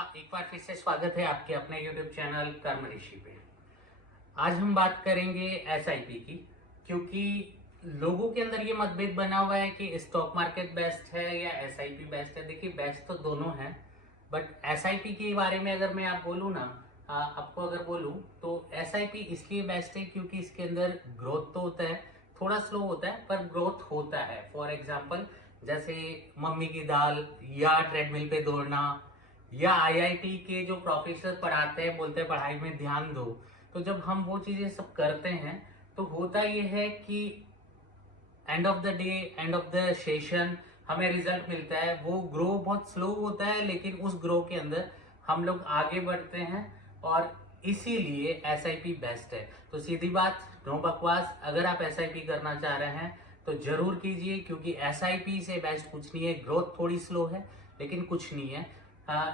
का एक बार फिर से स्वागत है आपके अपने YouTube चैनल कर्म ऋषि पे। आज हम बात करेंगे एसआईपी की, क्योंकि लोगों के अंदर ये मतभेद बना हुआ है कि स्टॉक मार्केट बेस्ट है या एसआईपी बेस्ट है। देखिए, बेस्ट तो दोनों है, बट एसआईपी के बारे में अगर मैं आप बोलूँ ना, आपको अगर बोलूँ तो एसआईपी इसलिए बेस्ट है क्योंकि इसके अंदर ग्रोथ तो होता है, थोड़ा स्लो होता है पर ग्रोथ होता है। फॉर एग्जाम्पल, जैसे मम्मी की दाल या ट्रेडमिल पे दौड़ना या आईआईटी के जो प्रोफेसर पढ़ाते हैं, बोलते हैं पढ़ाई में ध्यान दो। तो जब हम वो चीजें सब करते हैं तो होता ये है कि end of the day, end of the session हमें रिजल्ट मिलता है। वो ग्रो बहुत स्लो होता है, लेकिन उस ग्रो के अंदर हम लोग आगे बढ़ते हैं और इसीलिए एसआईपी बेस्ट है। तो सीधी बात, नो बकवास, अगर आप एसआईपी करना चाह रहे हैं तो जरूर कीजिए, क्योंकि एसआईपी से बेस्ट कुछ नहीं है। ग्रोथ थोड़ी स्लो है लेकिन कुछ नहीं है,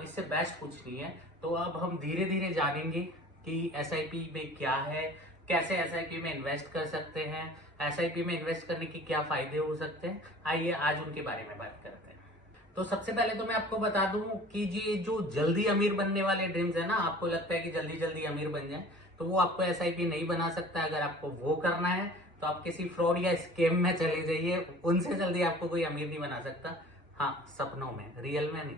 इससे बेस्ट कुछ नहीं है। तो अब हम धीरे धीरे जानेंगे कि एसआईपी में क्या है, कैसे एसआईपी में इन्वेस्ट कर सकते हैं, एसआईपी में इन्वेस्ट करने के क्या फायदे हो सकते हैं। आइए आज उनके बारे में बात करते हैं। तो सबसे पहले तो मैं आपको बता दूं कि ये जो जल्दी अमीर बनने वाले ड्रीम्स है ना, आपको लगता है कि जल्दी जल्दी अमीर बन जाए, तो वो आपको एसआईपी नहीं बना सकता। अगर आपको वो करना है तो आप किसी फ्रॉड या स्कैम में चले जाइए, उनसे जल्दी आपको कोई अमीर नहीं बना सकता। हाँ, सपनों में, रियल में नहीं।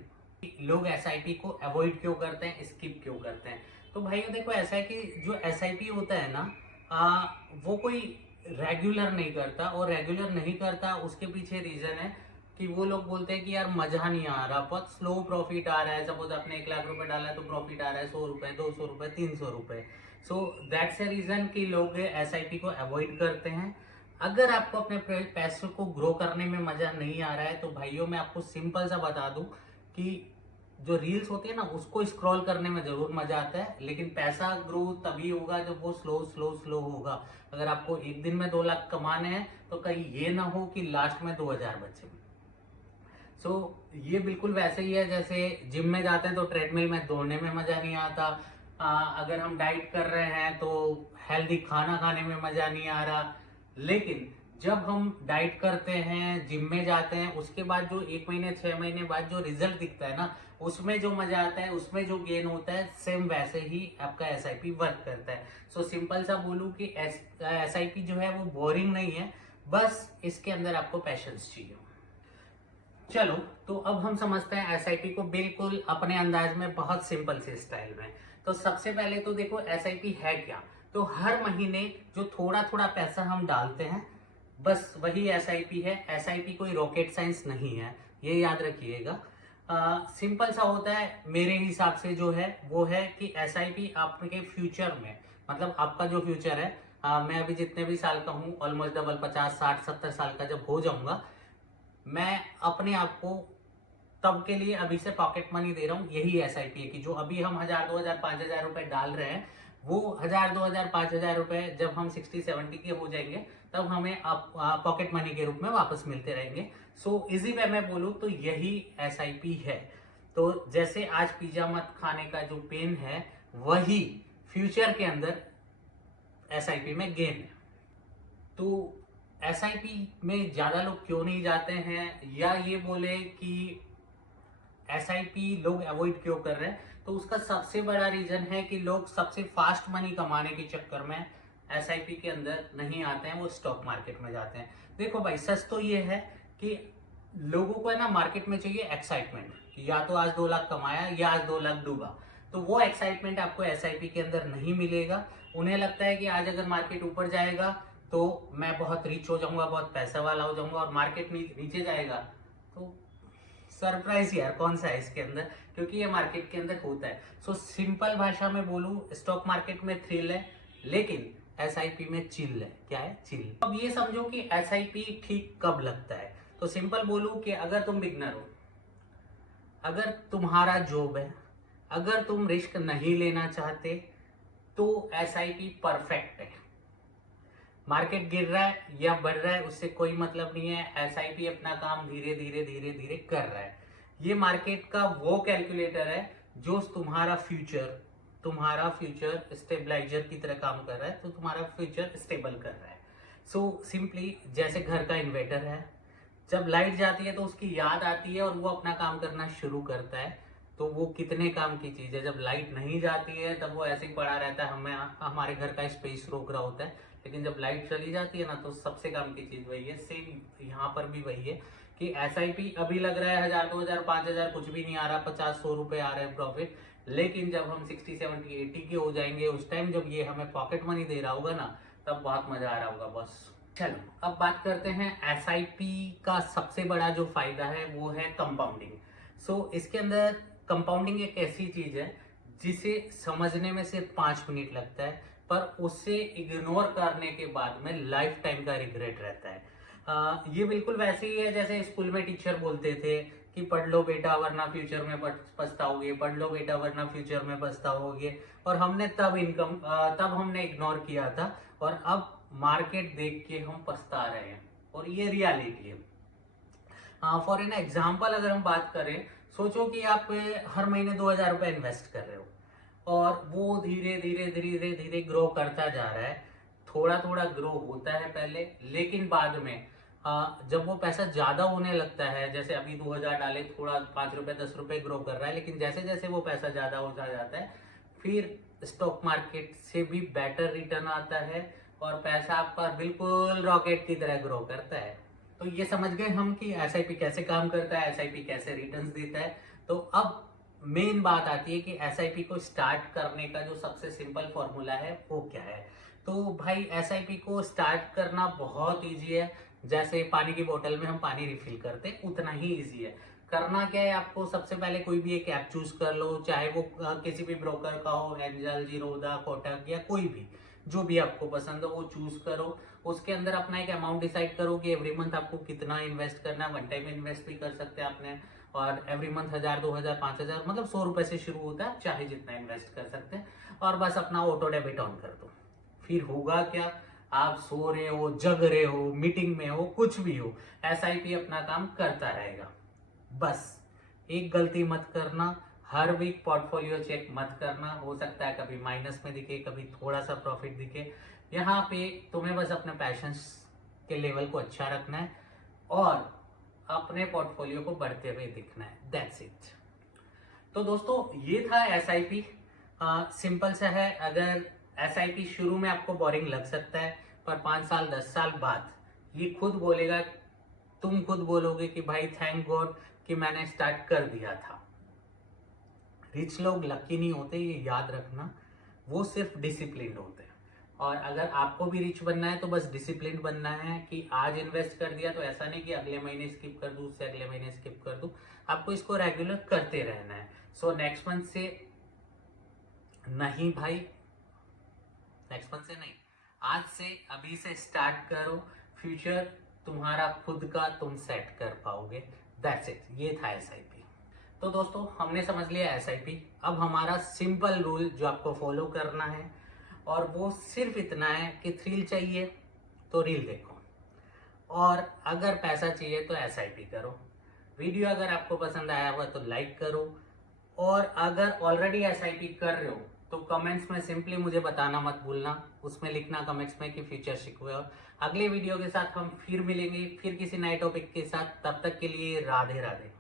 लोग एसआईपी को अवॉइड क्यों करते हैं, स्किप क्यों करते हैं? तो भाइयों देखो, ऐसा है कि जो एसआईपी होता है ना, वो कोई रेगुलर नहीं करता, और रेगुलर नहीं करता उसके पीछे रीजन है कि वो लोग बोलते हैं कि यार मजा नहीं आ रहा, बहुत स्लो प्रॉफिट आ रहा है। सपोज आपने 1 लाख रुपए डाला है तो प्रॉफिट आ रहा है 100 रुपए, 200 रुपए, 300 रुपए। सो दैट्स ए रीजन कि लोग एसआईपी को अवॉइड करते हैं। अगर आपको अपने पैसों को ग्रो करने में मजा नहीं आ रहा है तो भाइयों, मैं आपको सिंपल सा बता दूं कि जो रील्स होती है ना, उसको स्क्रॉल करने में जरूर मजा आता है, लेकिन पैसा ग्रो तभी होगा जब वो स्लो स्लो स्लो होगा। अगर आपको एक दिन में 2 लाख कमाने हैं तो कहीं ये ना हो कि लास्ट में 2000 बचे। सो ये बिल्कुल वैसे ही है जैसे जिम में जाते हैं तो ट्रेडमिल में दौड़ने में मजा नहीं आता। अगर हम डाइट कर रहे हैं तो हेल्दी खाना खाने में मजा नहीं आ रहा। लेकिन जब हम डाइट करते हैं, जिम में जाते हैं, उसके बाद जो 1 महीने 6 महीने बाद जो रिजल्ट दिखता है ना, उसमें जो मजा आता है, उसमें जो गेन होता है, सेम वैसे ही आपका एसआईपी वर्क करता है। सो सिंपल सा बोलूं कि एसआईपी जो है वो बोरिंग नहीं है, बस इसके अंदर आपको पैशंस चाहिए। चलो, तो अब हम समझते हैं एसआईपी को बिल्कुल अपने अंदाज में, बहुत सिंपल से स्टाइल में। तो सबसे पहले तो देखो एसआईपी है क्या। तो हर महीने जो थोड़ा थोड़ा पैसा हम डालते हैं, बस वही एसआईपी है। एसआईपी कोई रॉकेट साइंस नहीं है, ये याद रखिएगा। सिंपल सा होता है मेरे हिसाब से, जो है वो है कि एसआईपी आपके फ्यूचर में, मतलब आपका जो फ्यूचर है, मैं अभी जितने भी साल का हूँ, ऑलमोस्ट डबल 50 60 70 साल का जब हो जाऊंगा, मैं अपने आप को तब के लिए अभी से पॉकेट मनी दे रहा हूँ। यही एसआईपी है कि जो अभी हम 1000 2000 5000 रुपए डाल रहे हैं, वो 1000 2000 5000 रुपए जब हम 60 70 के हो जाएंगे तब हमें पॉकेट मनी के रूप में वापस मिलते रहेंगे। सो इजी वे में बोलूँ तो यही एसआईपी है। तो जैसे आज पिज्जा मत खाने का जो पेन है, वही फ्यूचर के अंदर एसआईपी में गेन है। तो एसआईपी में ज्यादा लोग क्यों नहीं जाते हैं, या ये बोले कि एसआईपी लोग अवॉइड क्यों कर रहे हैं, तो उसका सबसे बड़ा रीजन है कि लोग सबसे फास्ट मनी कमाने के चक्कर में एसआईपी के अंदर नहीं आते हैं, वो स्टॉक मार्केट में जाते हैं। देखो भाई, सच तो ये है कि लोगों को है ना, मार्केट में चाहिए एक्साइटमेंट कि या तो आज 2 लाख कमाया या आज 2 लाख डूबा। तो वो एक्साइटमेंट आपको एसआईपी के अंदर नहीं मिलेगा। उन्हें लगता है कि आज अगर मार्केट ऊपर जाएगा तो मैं बहुत रिच हो जाऊंगा, बहुत पैसा वाला हो जाऊंगा, और मार्केट नीचे जाएगा तो सरप्राइज यार कौन सा है इसके अंदर, क्योंकि ये मार्केट के अंदर होता है। सो सिंपल भाषा में बोलूं, स्टॉक मार्केट में थ्रिल है, लेकिन एसआईपी में चिल है। क्या है? चिल। अब ये समझो कि एसआईपी ठीक कब लगता है। तो सिंपल बोलूं कि अगर तुम बिगनर हो, अगर तुम्हारा जॉब है, अगर तुम रिस्क नहीं लेना चाहते, तो एसआईपी परफेक्ट है। मार्केट गिर रहा है या बढ़ रहा है उससे कोई मतलब नहीं है, एसआईपी अपना काम धीरे धीरे धीरे धीरे कर रहा है। ये मार्केट का वो कैलकुलेटर है जो तुम्हारा फ्यूचर स्टेबलाइजर की तरह काम कर रहा है, तो तुम्हारा फ्यूचर स्टेबल कर रहा है। सो सिंपली जैसे घर का इन्वर्टर है, जब लाइट जाती है तो उसकी याद आती है और वो अपना काम करना शुरू करता है। तो वो कितने काम की चीज़ है। जब लाइट नहीं जाती है तब वो ऐसे ही पड़ा रहता है, हमें हमारे घर का स्पेस रोक रहा होता है, लेकिन जब लाइट चली जाती है ना तो सबसे काम की चीज़ वही है। सेम यहाँ पर भी वही है कि SIP अभी लग रहा है 1000 2000 5000 कुछ भी नहीं आ रहा, 50-100 रुपये आ रहे हैं प्रॉफिट, लेकिन जब हम 60 70 80 के हो जाएंगे उस टाइम जब ये हमें पॉकेट मनी दे रहा होगा ना, तब बहुत मजा आ रहा होगा बस। चलो अब बात करते हैं SIP का सबसे बड़ा जो फायदा है वो है कंपाउंडिंग। इसके अंदर कंपाउंडिंग एक ऐसी चीज है जिसे समझने में सिर्फ 5 मिनट लगता है, पर उसे इग्नोर करने के बाद में लाइफ टाइम का रिग्रेट रहता है। ये बिल्कुल वैसे ही है जैसे स्कूल में टीचर बोलते थे कि पढ़ लो बेटा वरना फ्यूचर में पछताओगे, पढ़ लो बेटा वरना फ्यूचर में पछताओगे, और हमने तब हमने इग्नोर किया था, और अब मार्केट देख के हम पछता रहे हैं, और ये रियलिटी है। फॉर एन एग्जाम्पल अगर हम बात करें, सोचो कि आप हर महीने 2000 रुपये इन्वेस्ट कर रहे हो और वो धीरे धीरे धीरे धीरे धीरे ग्रो करता जा रहा है। थोड़ा थोड़ा ग्रो होता है पहले, लेकिन बाद में जब वो पैसा ज्यादा होने लगता है, जैसे अभी 2000 डाले, थोड़ा 5 रुपए 10 रुपए ग्रो कर रहा है, लेकिन जैसे जैसे वो पैसा ज्यादा होता जाता है फिर स्टॉक मार्केट से भी बेटर रिटर्न आता है और पैसा आपका बिल्कुल रॉकेट की तरह ग्रो करता है। तो ये समझ गए हम कि SIP कैसे काम करता है, SIP कैसे रिटर्न्स देता है। तो अब मेन बात आती है कि SIP को स्टार्ट करने का जो सबसे सिंपल फॉर्मूला है वो क्या है। तो भाई SIP को स्टार्ट करना बहुत ईजी है। जैसे पानी की बोतल में हम पानी रिफिल करते हैं उतना ही ईजी है। करना क्या है, आपको सबसे पहले कोई भी एक ऐप चूज कर लो, चाहे वो किसी भी ब्रोकर का हो, एंजल, जीरोधा, कोटक या कोई भी, जो भी आपको पसंद हो वो चूज करो। उसके अंदर अपना एक अमाउंट डिसाइड करो कि एवरी मंथ आपको कितना इन्वेस्ट करना है। वन टाइम इन्वेस्ट भी कर सकते हैं आपने, और एवरी मंथ 1000 2000 5000 मतलब 100 रुपए से शुरू होता है, चाहे जितना इन्वेस्ट कर सकते हैं, और बस अपना ऑटो डेबिट ऑन कर दो। फिर होगा क्या, आप सो रहे हो, जग रहे हो, मीटिंग में हो, कुछ भी हो, SIP अपना काम करता रहेगा। बस एक गलती मत करना, हर वीक पोर्टफोलियो चेक मत करना। हो सकता है कभी माइनस में दिखे, कभी थोड़ा सा प्रॉफिट दिखे। यहाँ पे तुम्हें बस अपने पैशंस के लेवल को अच्छा रखना है और अपने पोर्टफोलियो को बढ़ते हुए दिखना है, दैट्स इट। तो दोस्तों ये था SIP। सिंपल सा है। अगर SIP शुरू में आपको बोरिंग लग सकता है, पर 5 साल 10 साल बाद ये खुद बोलेगा, तुम खुद बोलोगे कि भाई थैंक गॉड कि मैंने स्टार्ट कर दिया था। रिच लोग लकी नहीं होते, ये याद रखना, वो सिर्फ डिसिप्लिन होते हैं। और अगर आपको भी रिच बनना है तो बस डिसिप्लिन बनना है कि आज इन्वेस्ट कर दिया तो ऐसा नहीं कि अगले महीने स्किप कर दूं, उससे अगले महीने स्किप कर दूं। आपको इसको रेगुलर करते रहना है। सो नेक्स्ट मंथ से नहीं भाई, नेक्स्ट मंथ से नहीं, आज से अभी से स्टार्ट करो। फ्यूचर तुम्हारा खुद का तुम सेट कर पाओगे, दैट्स इट। ये था SIP। तो दोस्तों हमने समझ लिया SIP। अब हमारा सिंपल रूल जो आपको फॉलो करना है, और वो सिर्फ इतना है कि थ्रिल चाहिए तो रील देखो, और अगर पैसा चाहिए तो SIP करो। वीडियो अगर आपको पसंद आया हुआ तो लाइक करो, और अगर ऑलरेडी SIP कर रहे हो तो कमेंट्स में सिंपली मुझे बताना मत भूलना। उसमें लिखना कमेंट्स में कि फ्यूचर सिक्योर। अगले वीडियो के साथ हम फिर मिलेंगे, फिर किसी नए टॉपिक के साथ। तब तक के लिए राधे राधे।